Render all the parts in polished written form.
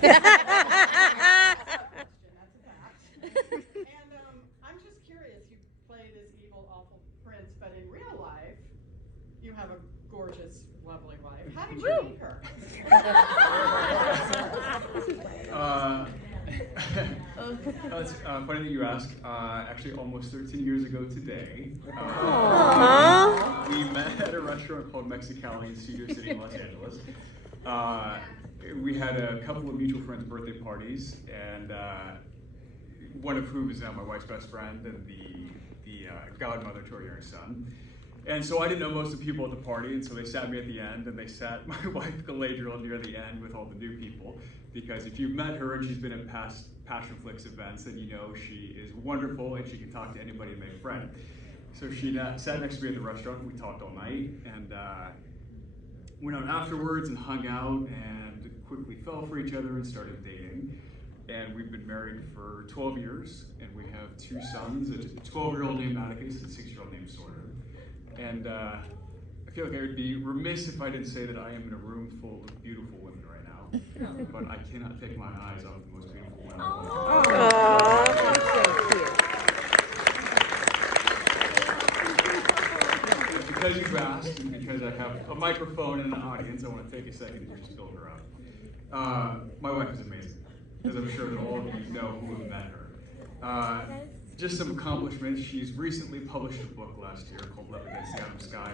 That's a fact. And I'm just curious, you play this evil, awful prince, but in real life, you have a gorgeous, lovely wife. How did you meet her? It's funny that you ask. Actually, almost 13 years ago today, we met at a restaurant called Mexicali in Cedar City, Los Angeles. We had a couple of mutual friends' birthday parties, and one of whom is now my wife's best friend and the godmother to our younger son. And so I didn't know most of the people at the party, and so they sat me at the end, and they sat my wife Galadriel near the end with all the new people, because if you've met her and she's been at past Passionflix events, then you know she is wonderful and she can talk to anybody and make a friend. So she sat next to me at the restaurant, and we talked all night, and went out afterwards and hung out, and quickly fell for each other and started dating. And we've been married for 12 years, and we have two sons, a 12-year-old named Atticus and a 6-year-old named Sawyer. And I feel like I would be remiss if I didn't say that I am in a room full of beautiful women right now, but I cannot take my eyes off the most beautiful women. Because you've asked, and because I have a microphone and an audience, I want to take a second to just build her up. My wife is amazing, as I'm sure that all of you know who have met her. Just some accomplishments. She's recently published a book last year called Love Against the Atom Sky.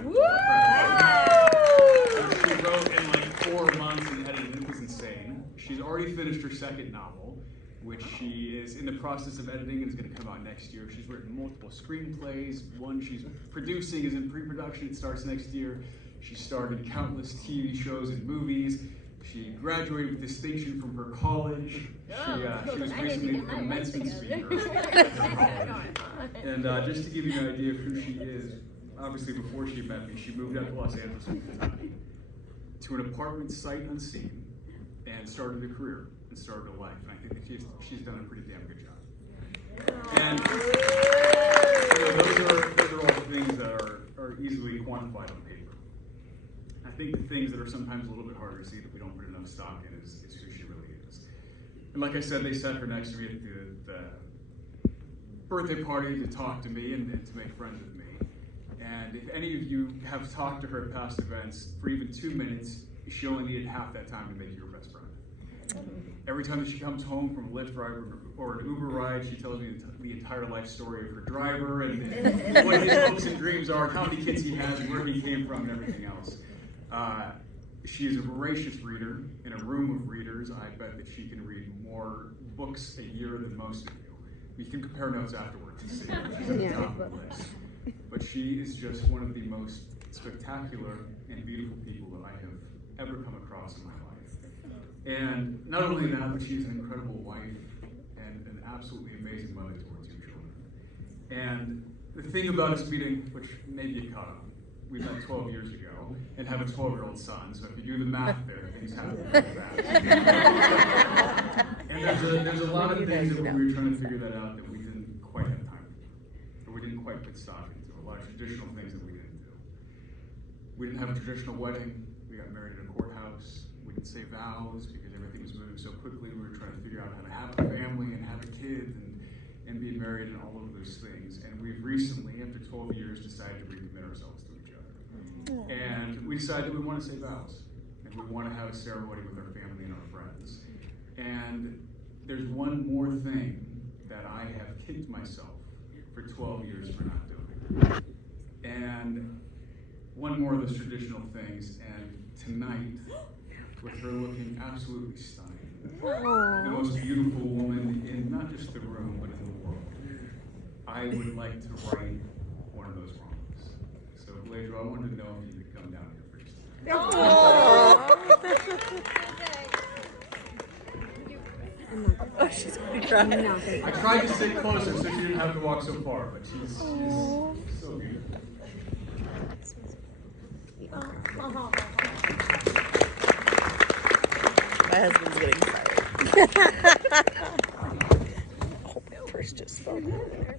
She wrote in like 4 months and edited. It was insane. She's already finished her second novel, which she is in the process of editing and is going to come out next year. She's written multiple screenplays. One she's producing is in pre-production. It starts next year. She starred in countless TV shows and movies. She graduated with distinction from her college. She was recently a commencement speaker at her college. And just to give you an idea of who she is, obviously before she met me, she moved out to Los Angeles from Kentucky to an apartment sight unseen and started a career and started a life. And I think that she's done a pretty damn good job. And those are all things that are easily quantified on paper. I think the things that are sometimes a little bit harder to see that we don't put enough stock in is who she really is. And like I said, they sat her next to me at the birthday party to talk to me and to make friends with me. And if any of you have talked to her at past events for even 2 minutes, she only needed half that time to make you her best friend. Every time that she comes home from a Lyft ride or an Uber ride, she tells me the entire life story of her driver and what his hopes and dreams are, how many kids he has, where he came from, and everything else. She is a voracious reader. In a room of readers, I bet that she can read more books a year than most of you. We can compare notes afterwards and see if she's at the top of the list. But she is just one of the most spectacular and beautiful people that I have ever come across in my life. And not only that, but she's an incredible wife and an absolutely amazing mother to her 2 children. And the thing about us meeting, which maybe you caught on, we met 12 years ago and have a 12-year-old son, so if you do the math there, things happen very fast. And there's a lot of things that when we were trying to figure that out that we didn't quite have time to do, or we didn't quite put stock into, a lot of traditional things that we didn't do. We didn't have a traditional wedding. We got married in a courthouse. We didn't say vows because everything was moving so quickly. We were trying to figure out how to have a family and have a kid and be married and all of those things. And we've recently, after 12 years, decided to recommit ourselves to each other. And we decided that we want to say vows. And we want to have a ceremony with our family and our friends. And there's one more thing that I have kicked myself for 12 years for not doing. And one more of those traditional things, and tonight, with her looking absolutely stunning, the most beautiful woman in not just the room, but in the world, I would like to right one of those wrongs. So, Galadriel, I wanted to know if you could come down here for just a second. Oh, she's gonna cry. I tried to sit closer so she didn't have to walk so far, but she's so beautiful. My husband's getting excited. Oh, my purse just fell down there.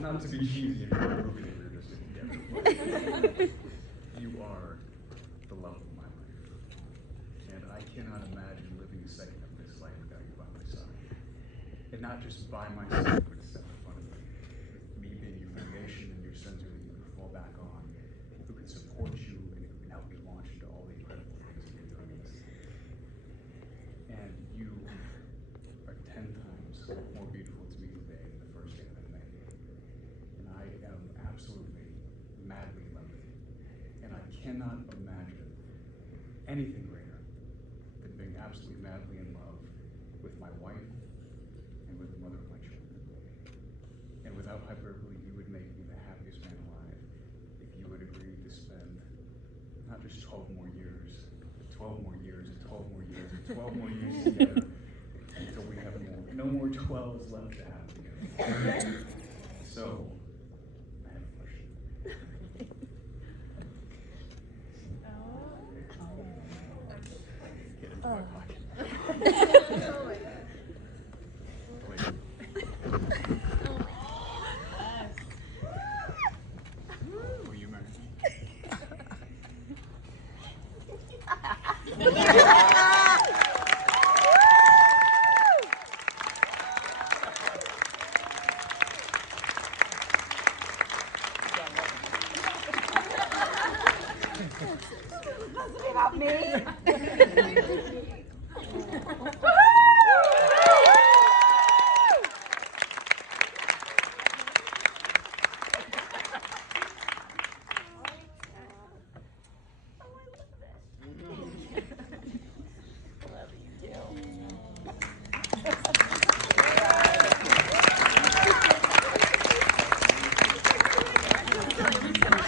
Not to be cheesy in the movie that we were just together. You are the love of my life. cannot imagine living a second of this life without you by my side. And not just by my side, but a step in front of me. Me being your foundation and your center that you can fall back on, who can support you and who can help you launch into all the incredible things that you're doing. And you are 10 times more beautiful to me today than the first day that I met you. And I am absolutely madly in love with you. And I cannot imagine anything greater than being absolutely madly in love with my wife and with the mother of my children. And without hyperbole, you would make me the happiest man alive if you would agree to spend not just 12 more years, but 12 more years, and 12 more years, and 12 more years together until we have no more 12s left to have together. So, I have a question. Get into my pocket. Will you marry me? About me?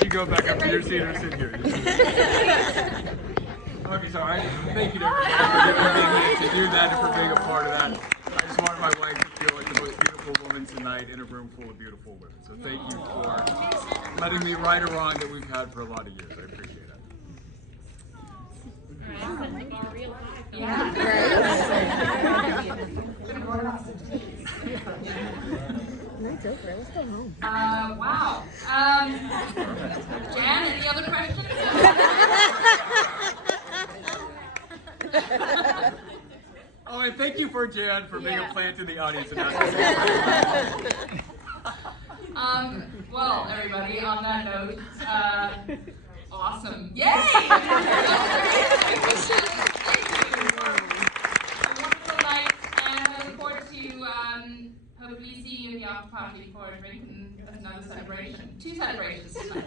You go back up to your seat or sit here. Okay, so thank you to everybody for being here to do that and for being a part of that. I just wanted my wife to feel like the most beautiful woman tonight in a room full of beautiful women. So thank you for letting me right a wrong that we've had for a lot of years. I appreciate it. Night's over. Let's go home. Wow. Jan, any other questions? Oh, and thank you for Jan for being a plant in the audience. Well, everybody, on that note, awesome. Yay! Thank you. A wonderful night, and I look forward to hopefully seeing you in the after party for a drink and another celebration. 2 celebrations tonight.